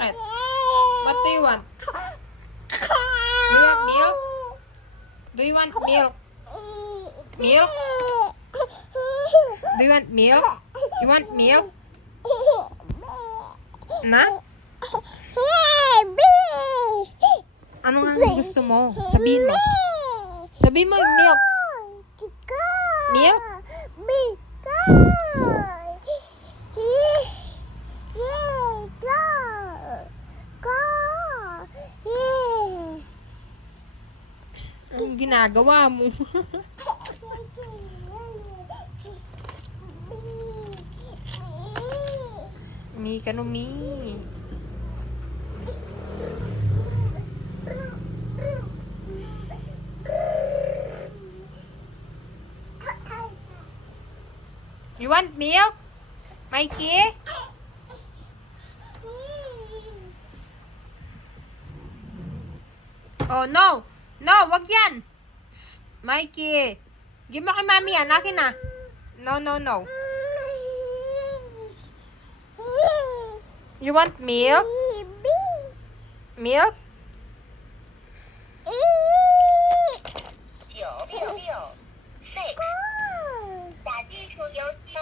Bakit? What do you want? Do you want milk? Do you want milk? Milk? Do you want milk? You want milk? Na? Ano nga ang gusto mo? Sabihin mo. Sabihin mo yung milk. Milk? Ang ginagawa mo. Mi ka no, mi. You want milk? Mikey? Oh, no. No, wag yan. Shh, Mikey. Give mo kay mami yan. Akin na. No, no, no. You want milk? Milk? 6打地图邮件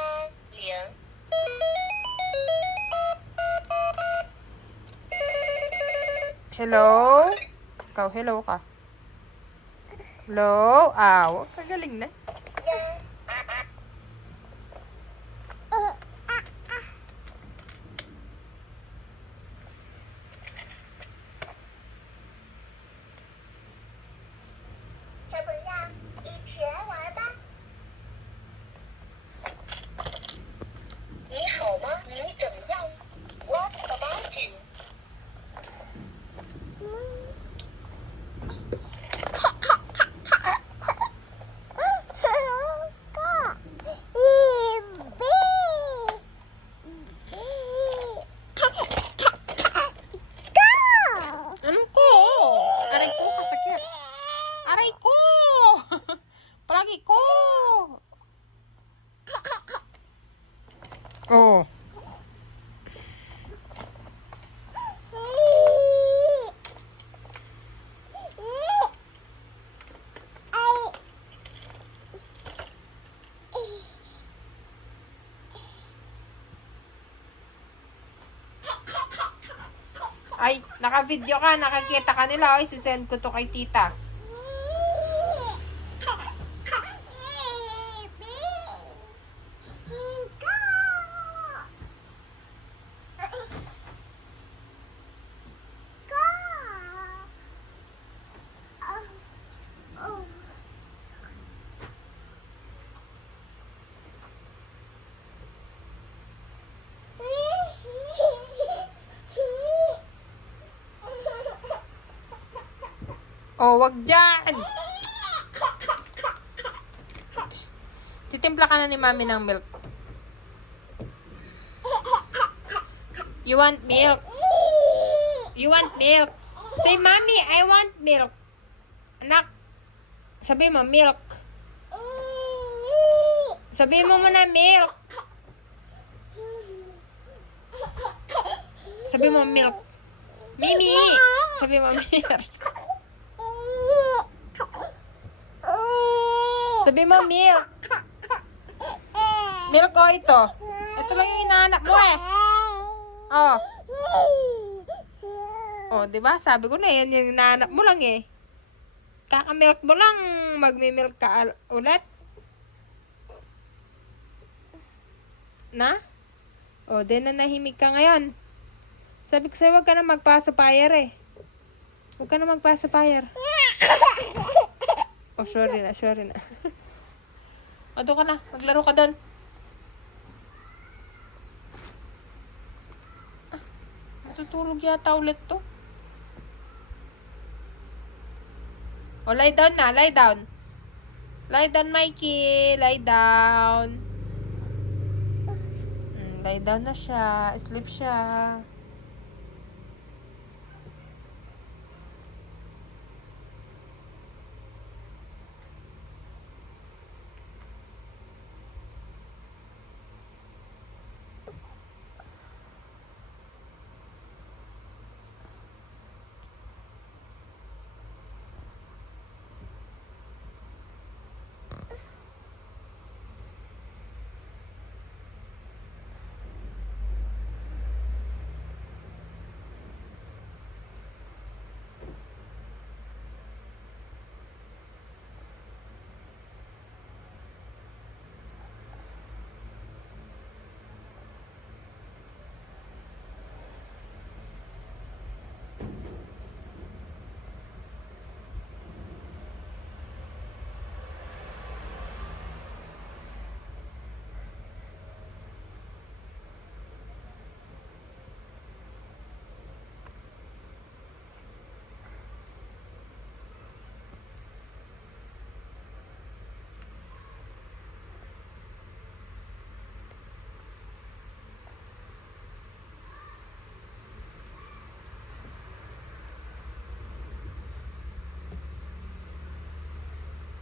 0。Hello? Ikaw, hello ka. Hello? Kagaling na. Oh. Ay, naka-video ka, nakakita ka nila. Ay, sisend ko to kay tita. Oh, wag dyan! Titimpla ka na ni mami ng milk. You want milk? You want milk? Say, mommy, I want milk. Anak, sabi mo, milk. Sabi mo muna, milk. Sabi mo, milk. Mimi, sabi mo, milk. Sabi mo, milk. Milk ko ito. Ito lang yung hinahanap mo eh. Oh. Oh, di ba? Sabi ko na yan yung hinahanap mo lang eh. Kaka-milk mo lang, magmi-milk ka ulit. Na? Oh, di na nahimik ka ngayon. Sabi ko sa'yo, huwag ka na magpa-supplier eh. Huwag ka na magpa-supplier. Oh, sorry na, sorry na. O, doon ka na. Maglaro ka doon. Matutulog yata ulit to. O, lie down na. Lie down. Lie down, Mikey. Lie down. Lie down na siya. Sleep siya.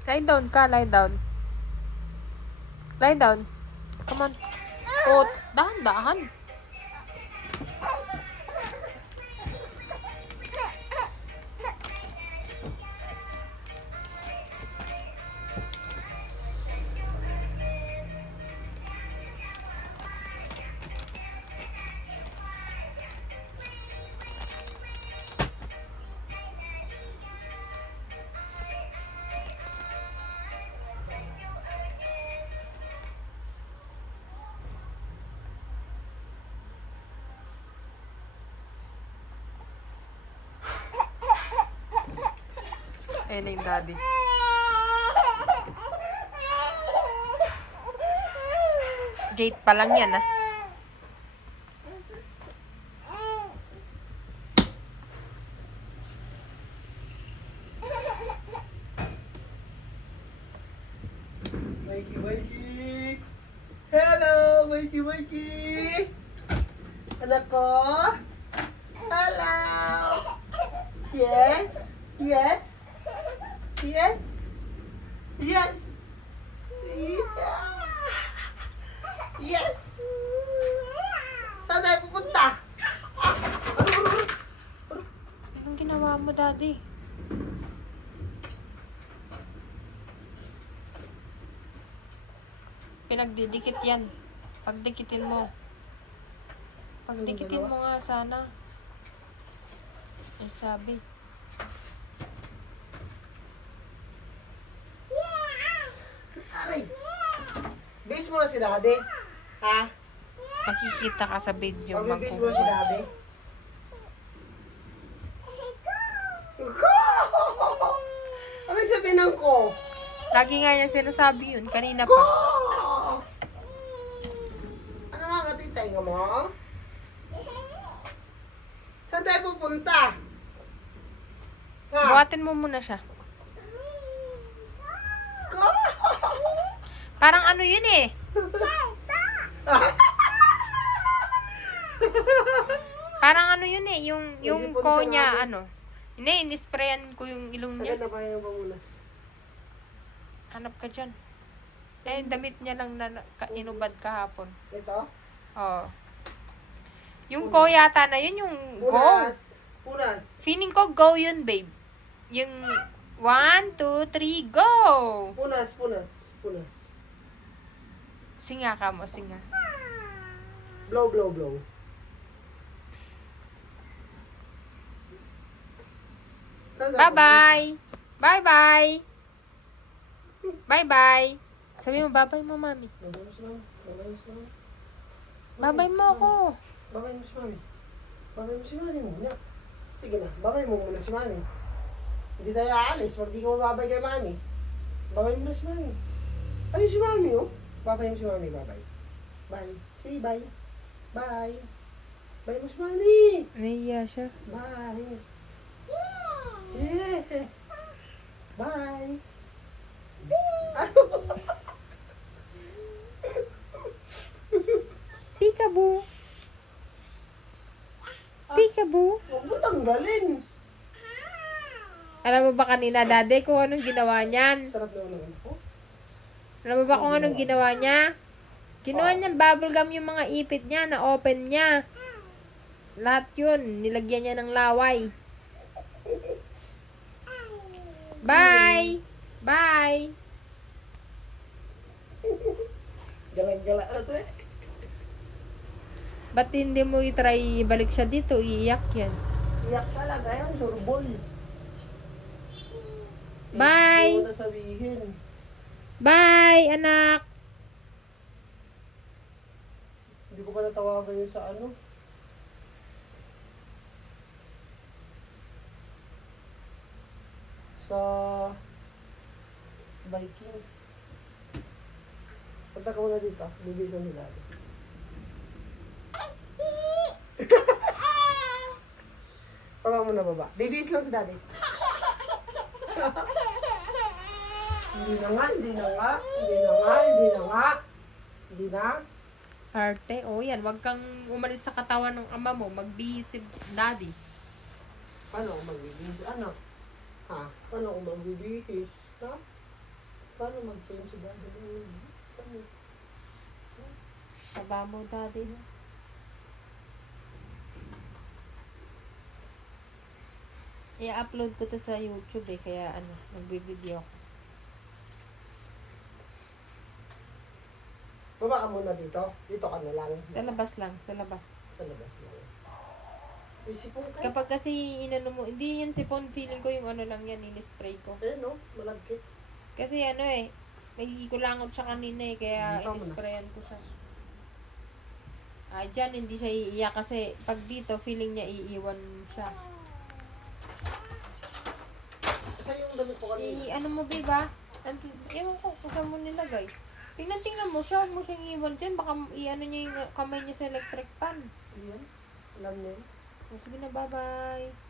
Lie down ka, lie down. Lie down. Come on. Oh, dahan-dahan. Ayun na yung daddy. Gate pa lang yan, ah. Mikey, Mikey! Hello, Mikey, Mikey! Anak ko? Hello! Yes? Yes? Yes? Yes? Yes! Saan tayo pupunta? Anong ginawa mo, daddy? Pinagdidikit yan. Pagdikitin mo. Pagdikitin mo nga sana. Ang sabi. Aray! Base mo na si daddy. Ha? Makikita ka sa video. Pag-base mo na si daddy. Ano yung sabihin ng ko? Lagi nga niya sinasabi yun. Kanina Go! pa. Ano nga katitay ka mo? Saan tayo pupunta? Ha? Buhatin mo muna siya. Go! Parang ano yun eh. Parang ano yun eh. Yung Isipon ko siya niya, namin. ano. Hindi, inisprayan ko yung ilong niya. Maganda pa yung pamunas. Hanap ka dyan. Eh, damit niya lang na inubad kahapon. Ito? Oo. Yung go yata na yun, yung go. Punas. Punas. Feeling ko go yun, babe. Yung 1, 2, 3, go! Punas, punas, punas. Singa ka mo, singa. Blow, blow, blow. Bye-bye! Bye-bye! Bye-bye! Sabi mo, bye-bye mo, mami. Babay mo si mami. Babay mo si mami. Bye-bye mo ako. Babay mo si mami. Babay mo si mami muna. Sige na, babay mo muna si mami. Hindi tayo aalis pag di ka mababay kay mami. Babay mo na si mami. Ay, si mami, oh. Babay mo si mami, babay. Bye. Say bye. Bye. Bye mo si mami. Naiya siya. Bye. Yeah. Bye. Peekaboo. Peekaboo. Huwag mo tanggalin. Alam mo ba kanina, daddy, kung anong ginawa niyan? Sarap naman ng ano ko. Alam mo ba kung anong ginawa niya? Ginawa niya bubblegum yung mga ipit niya, na-open niya. Lahat yun, nilagyan niya ng laway. Bye! Bye! Galag-gala. Ano to eh? Ba't hindi mo i-try ibalik siya dito? Iiyak yan. Iyak talaga yan, surbol. Bye! Hindi mo na sabihin. Bye, anak! Hindi ko pa natawagan yun sa ano. Sa Vikings. Punta ka muna dito. Bibisan nila. Baba mo na baba. Bibis lang si daddy. Hindi na nga, hindi na nga, hindi na nga, hindi na nga. Hindi na. Arte, oh yan, wag kang umalis sa katawan ng ama mo, magbihis si daddy. Paano ako magbibihis? Ano? Ha? Paano ako magbibihis? Ha? Paano mag-film si Daddy? Paano? Sababaw daddy. I-upload ko to sa YouTube eh, kaya ano, nagbibideo ko. Baba ka muna dito. Dito ka na lang. Sa labas lang, sa labas. Sa labas lang. May sipon ka. Kapag kasi inano mo, hindi yan sipon, feeling ko yung ano lang yan, ini-spray ko. Eh, no? Malagkit. Kasi ano eh, may kulangot siya kanina eh, kaya Dito mo na. in-sprayan ko siya. Dyan hindi siya iiyak kasi pag dito, feeling niya iiwan siya. Kasi yung damit ko kanina. Ano mo, diba? Ewan ko, kung saan mo nilagay. Tingnan mo siya, huwag mo siyang iiwan dyan. Baka i-ano niya yung kamay niya sa electric pan. Yan. Alam niya. yun. Sige na, bye-bye.